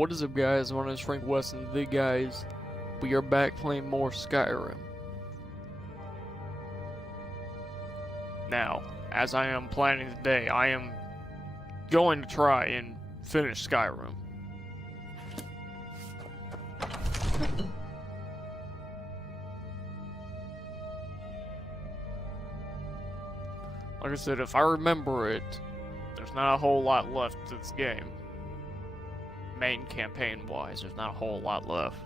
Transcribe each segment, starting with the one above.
What is up, guys? My name is Frank West, and today, guys, we are back playing more Skyrim. Now, as I am planning today, I am going to try and finish Skyrim. Like I said, if I remember it, there's not a whole lot left to this game. Main campaign wise, there's not a whole lot left.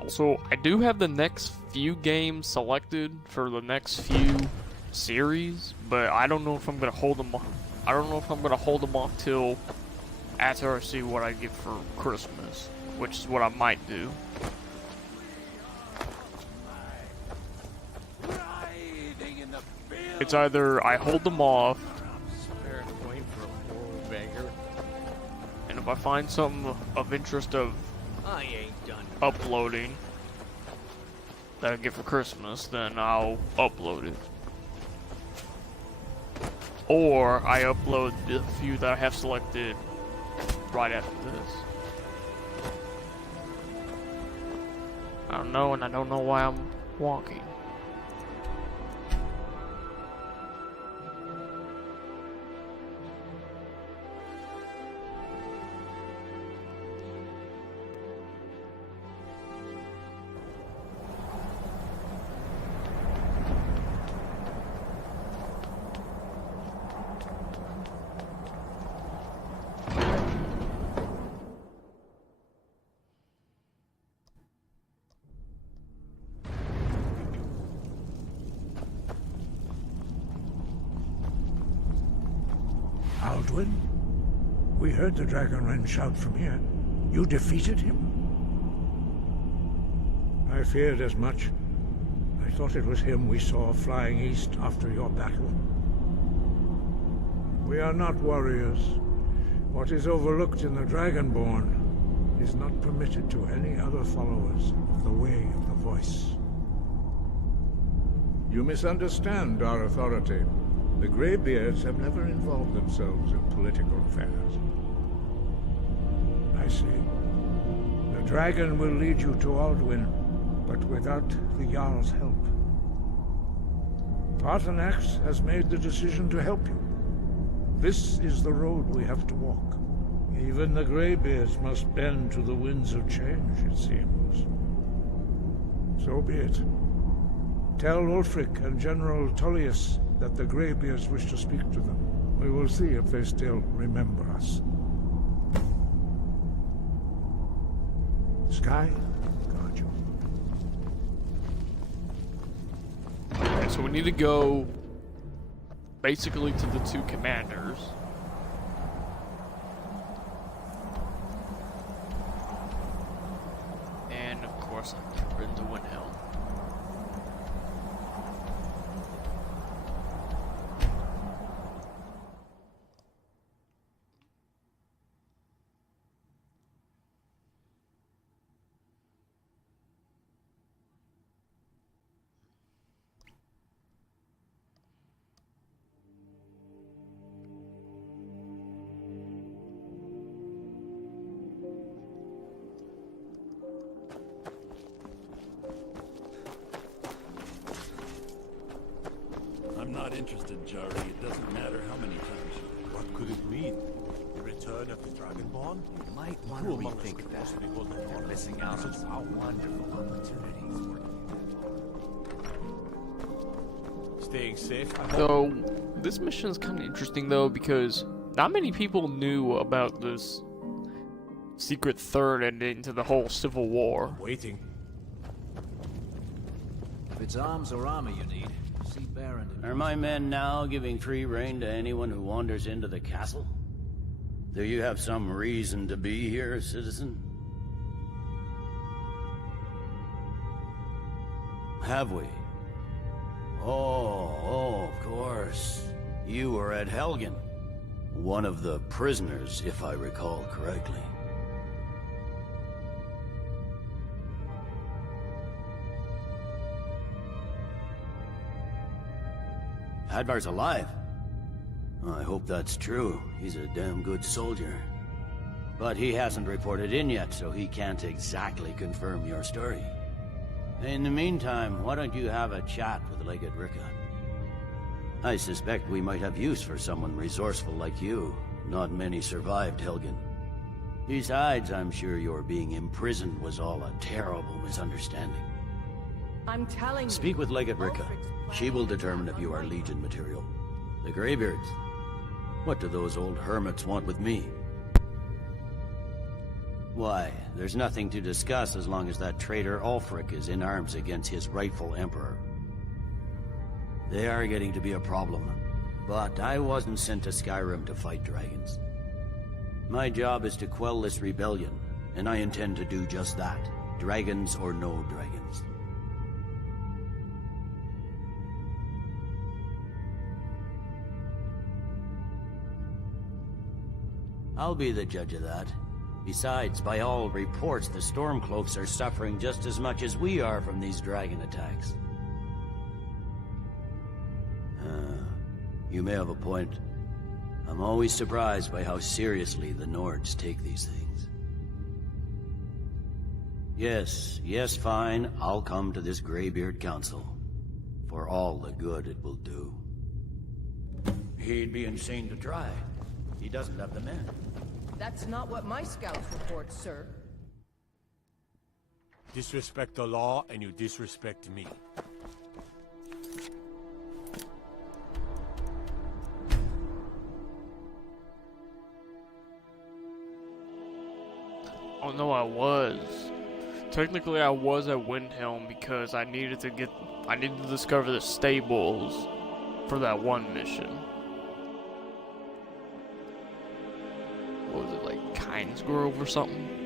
Also, I do have the next few games selected for the next few series, but I don't know if I'm gonna hold them. I don't know if I'm gonna hold them off till after I see what I get for Christmas, which is what I might do. It's either I hold them off, and if I find something of interest of uploading that I get for Christmas, then I'll upload it. Or I upload the few that I have selected right after this. I don't know, and I don't know why I'm walking. Aldwin? We heard the Dragonren shout from here. You defeated him? I feared as much. I thought it was him we saw flying east after your battle. We are not warriors. What is overlooked in the Dragonborn is not permitted to any other followers of the Way of the Voice. You misunderstand our authority. The Greybeards have never involved themselves in political affairs. I see. The dragon will lead you to Aldwin, but without the Jarl's help. Paarthurnax has made the decision to help you. This is the road we have to walk. Even the Greybeards must bend to the winds of change, it seems. So be it. Tell Ulfric and General Tullius that the Greybeards wish to speak to them. We will see if they still remember us. Sky, guard you. Okay, so we need to go basically to the two commanders. And of course, I've been to Windhelm. I'm not interested, Jari. It doesn't matter how many times you... What could it mean? The return of the Dragonborn? You might want to rethink that. They're missing out on some wonderful opportunities. Staying safe, I hope. So, this mission is kind of interesting though, because not many people knew about this secret third ending to the whole Civil War. Waiting. If it's arms or armor you need, see Baron. Are my men now giving free rein to anyone who wanders into the castle? Do you have some reason to be here, citizen? Have we? Oh, of course. You were at Helgen. One of the prisoners, if I recall correctly. Hadvar's alive. I hope that's true. He's a damn good soldier. But he hasn't reported in yet, so he can't exactly confirm your story. In the meantime, why don't you have a chat with Legate Ricka? I suspect we might have use for someone resourceful like you. Not many survived Helgen. Besides, I'm sure your being imprisoned was all a terrible misunderstanding. I'm telling you. Speak with Legate Ricka. She will determine if you are Legion material. The Greybeards. What do those old hermits want with me? Why, there's nothing to discuss as long as that traitor Ulfric is in arms against his rightful emperor. They are getting to be a problem, but I wasn't sent to Skyrim to fight dragons. My job is to quell this rebellion, and I intend to do just that, dragons or no dragons. I'll be the judge of that. Besides, by all reports, the Stormcloaks are suffering just as much as we are from these dragon attacks. You may have a point. I'm always surprised by how seriously the Nords take these things. Yes, fine. I'll come to this Greybeard Council. For all the good it will do. He'd be insane to try. He doesn't have the men. That's not what my scouts report, sir. Disrespect the law, and you disrespect me. Oh no, I was. Technically, I was at Windhelm because I needed to discover the stables for that one mission. What was it, like Kynes Grove or something?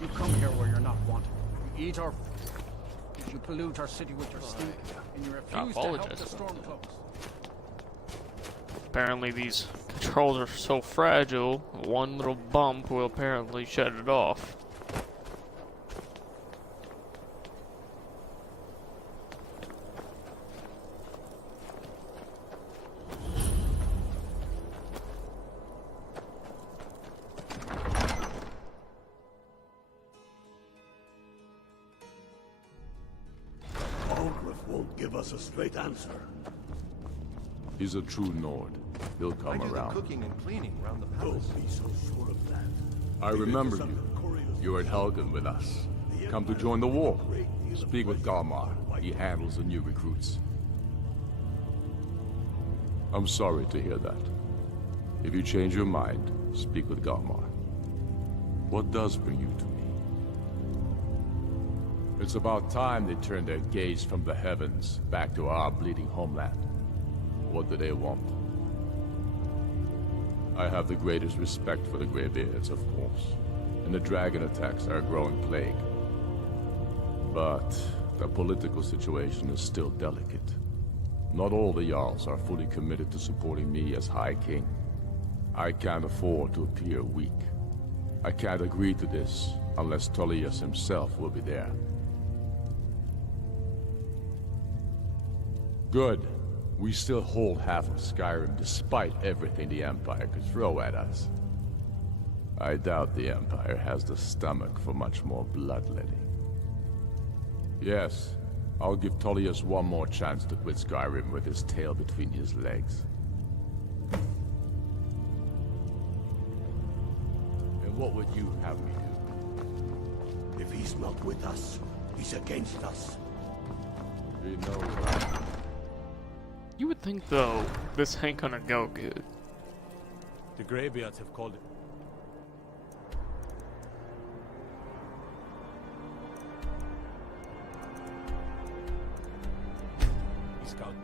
You come here where you're not wanted. You eat our food. You pollute our city with your stink. And you refuse to help the Stormcloaks. Apparently these controls are so fragile, one little bump will apparently shut it off. Won't give us a straight answer. He's a true Nord. He'll come around. Cooking and cleaning around the palace. Don't be so sure of that. I remember you. You were at Helgen with us. Come to join the war. Speak with Galmar. He handles the new recruits. I'm sorry to hear that. If you change your mind, speak with Galmar. What does bring you to me? It's about time they turned their gaze from the heavens back to our bleeding homeland. What do they want? I have the greatest respect for the Greybeards, of course, and the dragon attacks are a growing plague. But the political situation is still delicate. Not all the Jarls are fully committed to supporting me as High King. I can't afford to appear weak. I can't agree to this unless Tullius himself will be there. Good. We still hold half of Skyrim despite everything the Empire could throw at us. I doubt the Empire has the stomach for much more bloodletting. Yes, I'll give Tullius one more chance to quit Skyrim with his tail between his legs. And what would you have me do? If he's not with us, he's against us. He knows that. You would think, though, this ain't gonna go good. The Greybeards have called it. Scout.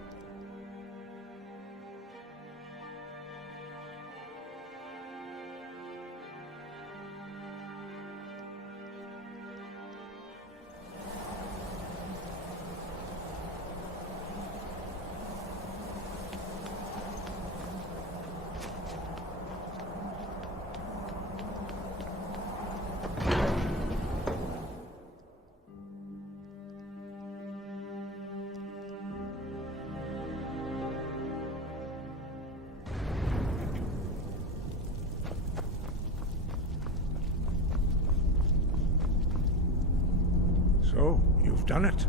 So, you've done it.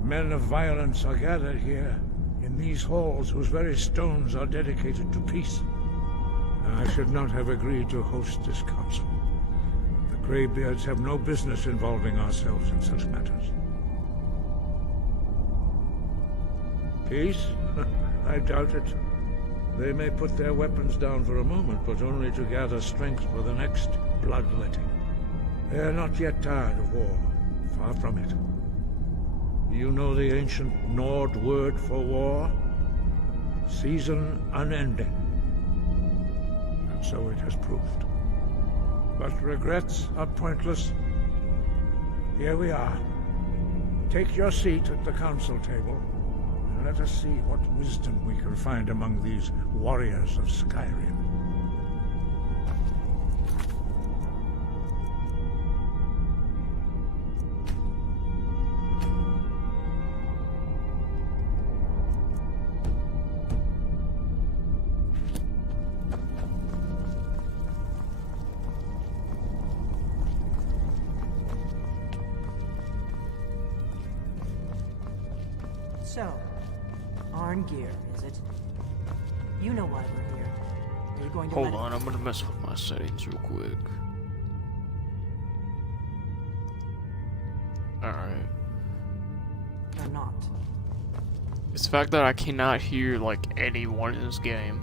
The men of violence are gathered here, in these halls whose very stones are dedicated to peace. I should not have agreed to host this council. The Greybeards have no business involving ourselves in such matters. Peace? I doubt it. They may put their weapons down for a moment, but only to gather strength for the next bloodletting. They are not yet tired of war. Far from it. You know the ancient Nord word for war? Season unending. And so it has proved. But regrets are pointless. Here we are. Take your seat at the council table, and let us see what wisdom we can find among these warriors of Skyrim. So, Arngeir, is it? You know why we're here. Are you going to Hold on, I'm gonna mess with my settings real quick. Alright. Or not? It's the fact that I cannot hear, like, anyone in this game.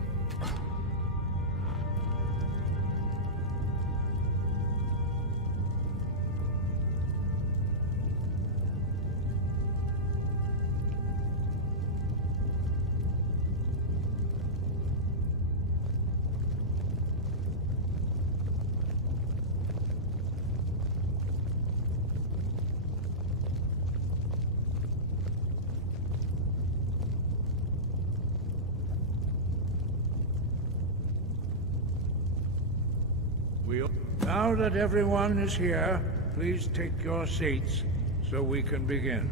Now that everyone is here, please take your seats so we can begin.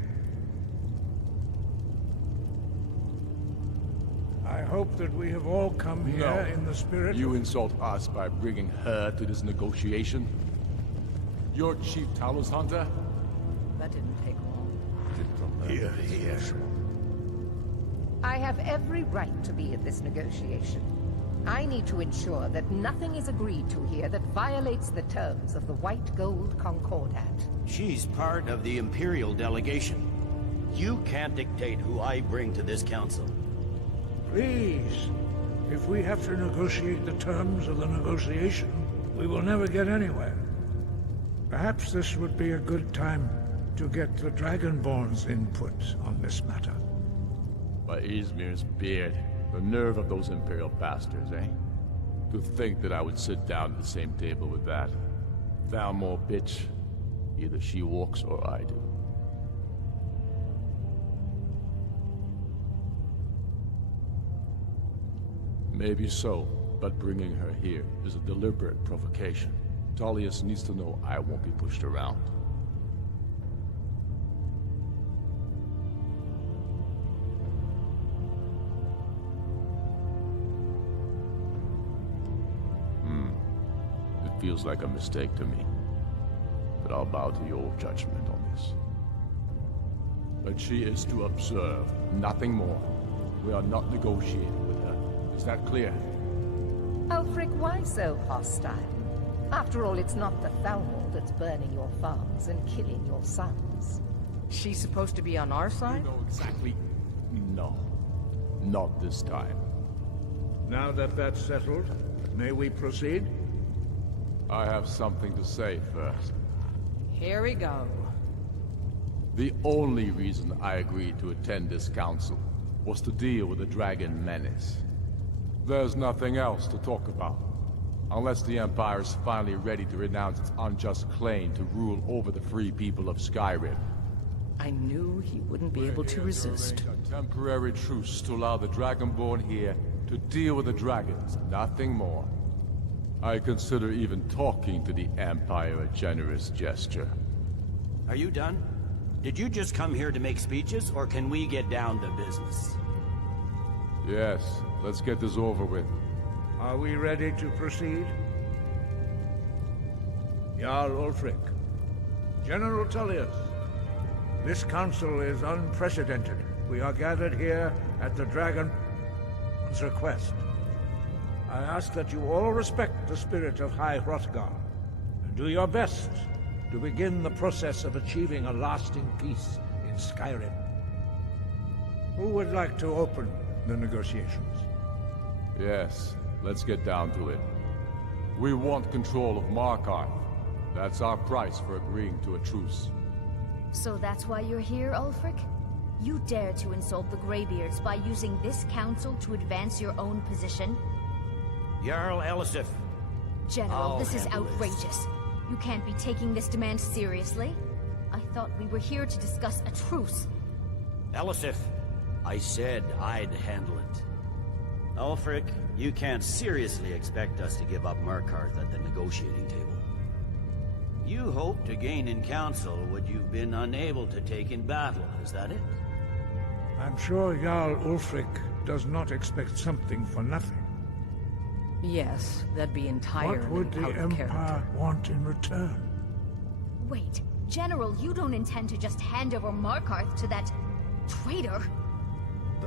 I hope that we have all come here in the spirit You insult us by bringing her to this negotiation? You're Chief Talos Hunter? That didn't take long. Here. I have every right to be at this negotiation. I need to ensure that nothing is agreed to here that violates the terms of the White Gold Concordat. She's part of the Imperial delegation. You can't dictate who I bring to this council. Please, if we have to negotiate the terms of the negotiation, we will never get anywhere. Perhaps this would be a good time to get the Dragonborn's input on this matter. By Izmir's beard. The nerve of those Imperial bastards, eh? To think that I would sit down at the same table with that. Thalmor bitch. Either she walks or I do. Maybe so, but bringing her here is a deliberate provocation. Tullius needs to know I won't be pushed around. It feels like a mistake to me. But I'll bow to your judgment on this. But she is to observe, nothing more. We are not negotiating with her. Is that clear? Oh, Frick, why so hostile? After all, it's not the Thalmor that's burning your farms and killing your sons. She's supposed to be on our side? You know exactly. No. Not this time. Now that that's settled, May we proceed? I have something to say first. Here we go. The only reason I agreed to attend this council was to deal with the dragon menace. There's nothing else to talk about. Unless the Empire is finally ready to renounce its unjust claim to rule over the free people of Skyrim. I knew he wouldn't be able to resist. A temporary truce to allow the Dragonborn here to deal with the dragons, nothing more. I consider even talking to the Empire a generous gesture. Are you done? Did you just come here to make speeches, or can we get down to business? Yes, let's get this over with. Are we ready to proceed? Jarl Ulfric, General Tullius, this council is unprecedented. We are gathered here at the Dragon's request. I ask that you all respect the spirit of High Hrothgar, and do your best to begin the process of achieving a lasting peace in Skyrim. Who would like to open the negotiations? Yes, let's get down to it. We want control of Markarth. That's our price for agreeing to a truce. So that's why you're here, Ulfric? You dare to insult the Greybeards by using this council to advance your own position? Jarl Elisif. General, this is outrageous. You can't be taking this demand seriously. I thought we were here to discuss a truce. Elisif, I said I'd handle it. Ulfric, you can't seriously expect us to give up Markarth at the negotiating table. You hoped to gain in council what you've been unable to take in battle, is that it? I'm sure Jarl Ulfric does not expect something for nothing. Yes, that'd be entirely What would the out of Empire character. want in return? Wait, General, you don't intend to just hand over Markarth to that traitor?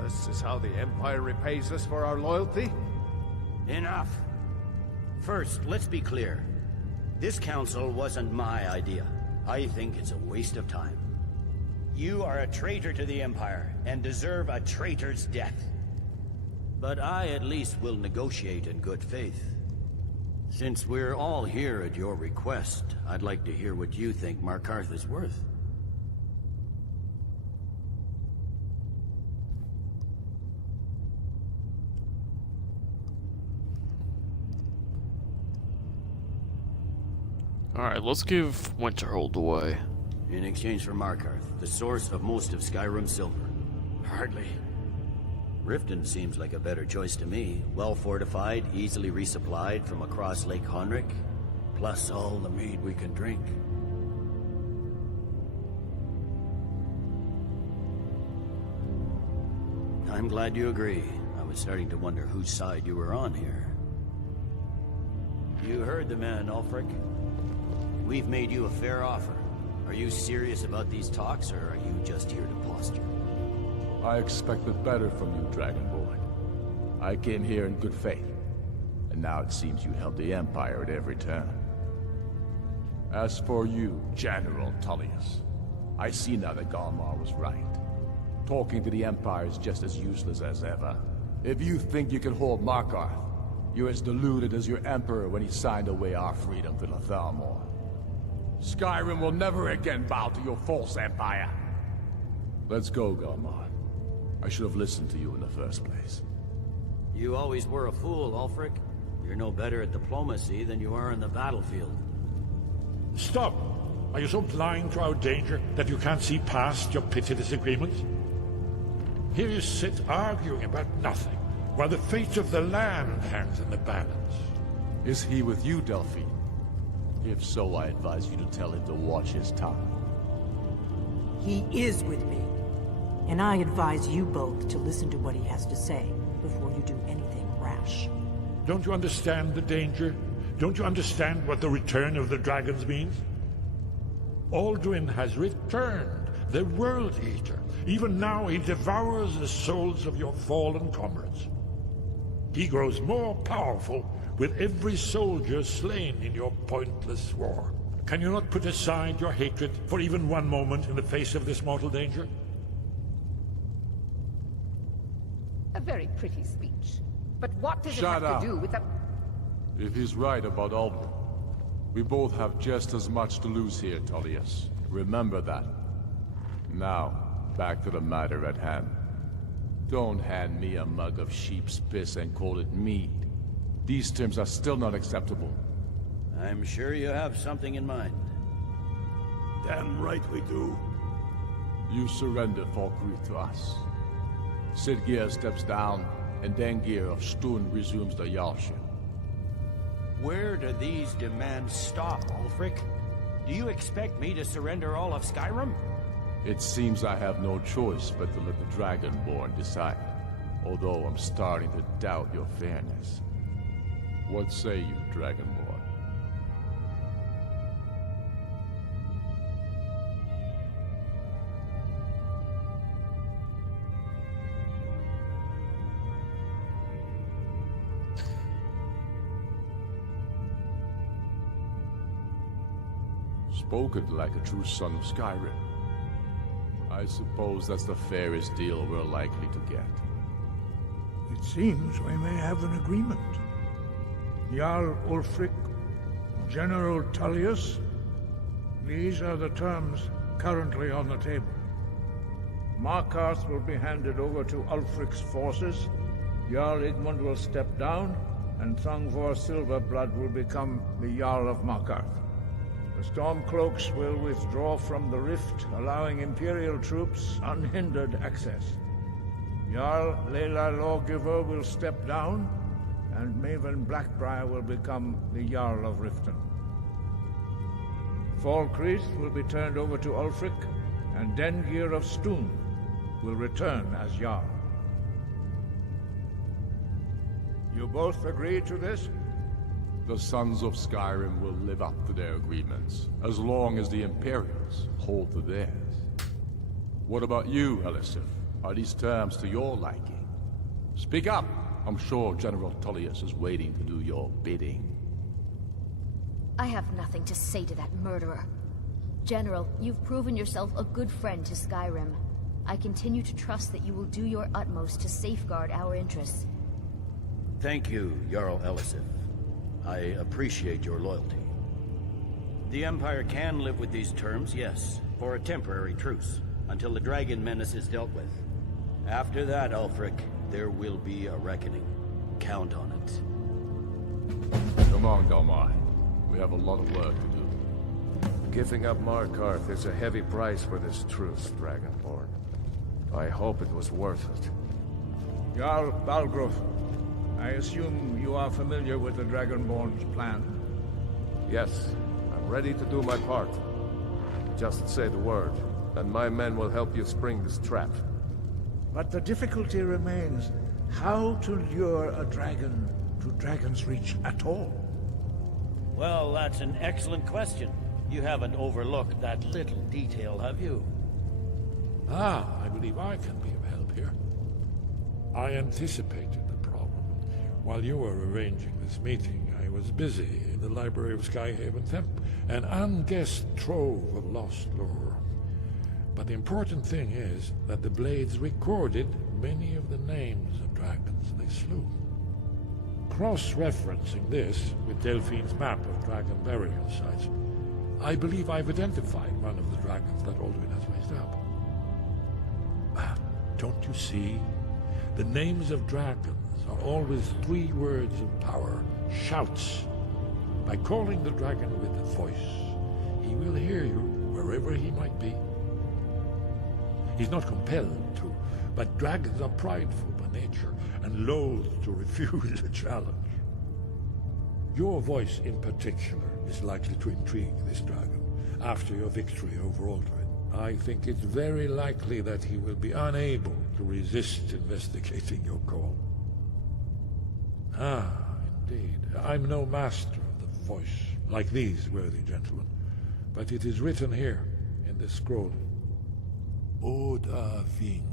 This is how the Empire repays us for our loyalty? Enough. First, let's be clear. This council wasn't my idea. I think it's a waste of time. You are a traitor to the Empire, and deserve a traitor's death. But I at least will negotiate in good faith. Since we're all here at your request, I'd like to hear what you think Markarth is worth. Alright, let's give Winterhold away. In exchange for Markarth, the source of most of Skyrim's silver. Hardly. Riften seems like a better choice to me. Well fortified, easily resupplied from across Lake Honric, plus all the mead we can drink. I'm glad you agree. I was starting to wonder whose side you were on here. You heard the man, Ulfric. We've made you a fair offer. Are you serious about these talks, or are you just here to posture? I expected better from you, Dragonborn. I came here in good faith, and now it seems you help the Empire at every turn. As for you, General Tullius, I see now that Galmar was right. Talking to the Empire is just as useless as ever. If you think you can hold Markarth, you're as deluded as your Emperor when he signed away our freedom to Thalmor. Skyrim will never again bow to your false empire. Let's go, Galmar. I should have listened to you in the first place. You always were a fool, Ulfric. You're no better at diplomacy than you are in the battlefield. Stop! Are you so blind to our danger that you can't see past your petty disagreements? Here you sit arguing about nothing, while the fate of the land hangs in the balance. Is he with you, Delphine? If so, I advise you to tell him to watch his tongue. He is with me. And I advise you both to listen to what he has to say before you do anything rash. Don't you understand the danger? Don't you understand what the return of the dragons means? Alduin has returned, the World Eater. Even now he devours the souls of your fallen comrades. He grows more powerful with every soldier slain in your pointless war. Can you not put aside your hatred for even one moment in the face of this mortal danger? A very pretty speech. But what does it Shut have up. to do with the... If he's right about Albert, we both have just as much to lose here, Tullius. Remember that. Now, back to the matter at hand. Don't hand me a mug of sheep's piss and call it mead. These terms are still not acceptable. I'm sure you have something in mind. Damn right we do. You surrender Falkreath to us. Siggeir steps down, and Dengir of Stun resumes the Jarlship. Where do these demands stop, Ulfric? Do you expect me to surrender all of Skyrim? It seems I have no choice but to let the Dragonborn decide. Although I'm starting to doubt your fairness. What say you, Dragonborn? Spoken like a true son of Skyrim. I suppose that's the fairest deal we're likely to get. It seems we may have an agreement. Jarl Ulfric, General Tullius, these are the terms currently on the table. Markarth will be handed over to Ulfric's forces, Jarl Igmund will step down, and Thangvor Silverblood will become the Jarl of Markarth. The Stormcloaks will withdraw from the rift, allowing Imperial troops unhindered access. Jarl Leila Lawgiver will step down, and Maven Blackbriar will become the Jarl of Riften. Falkreath will be turned over to Ulfric, and Dengir of Stun will return as Jarl. You both agree to this? The Sons of Skyrim will live up to their agreements, as long as the Imperials hold to theirs. What about you, Elisif? Are these terms to your liking? Speak up! I'm sure General Tullius is waiting to do your bidding. I have nothing to say to that murderer. General, you've proven yourself a good friend to Skyrim. I continue to trust that you will do your utmost to safeguard our interests. Thank you, Jarl Elisif. I appreciate your loyalty. The Empire can live with these terms, yes, for a temporary truce, until the dragon menace is dealt with. After that, Ulfric, there will be a reckoning. Count on it. Come on, Dalmar. We have a lot of work to do. Giving up Markarth is a heavy price for this truce, Dragonborn. I hope it was worth it. Jarl Balgruuf, I assume you are familiar with the Dragonborn's plan? Yes, I'm ready to do my part. Just say the word, and my men will help you spring this trap. But the difficulty remains how to lure a dragon to Dragon's Reach at all. Well, that's an excellent question. You haven't overlooked that little detail, have you? I believe I can be of help here. I anticipated the problem. While you were arranging this meeting, I was busy in the library of Skyhaven Temp, an unguessed trove of lost lore. But the important thing is that the Blades recorded many of the names of dragons they slew. Cross-referencing this with Delphine's map of dragon burial sites, I believe I've identified one of the dragons that Alduin has raised up. Don't you see? The names of dragons are always 3 words of power, shouts. By calling the dragon with a voice, he will hear you wherever he might be. He's not compelled to, but dragons are prideful by nature and loath to refuse a challenge. Your voice in particular is likely to intrigue this dragon after your victory over Alduin. I think it's very likely that he will be unable to resist investigating your call. Indeed. I'm no master of the voice, like these worthy gentlemen, but it is written here in this scroll. Oda Ving,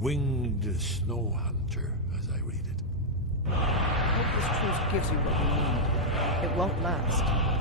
winged snow hunter, as I read it. I hope this truce gives you what you need. It won't last.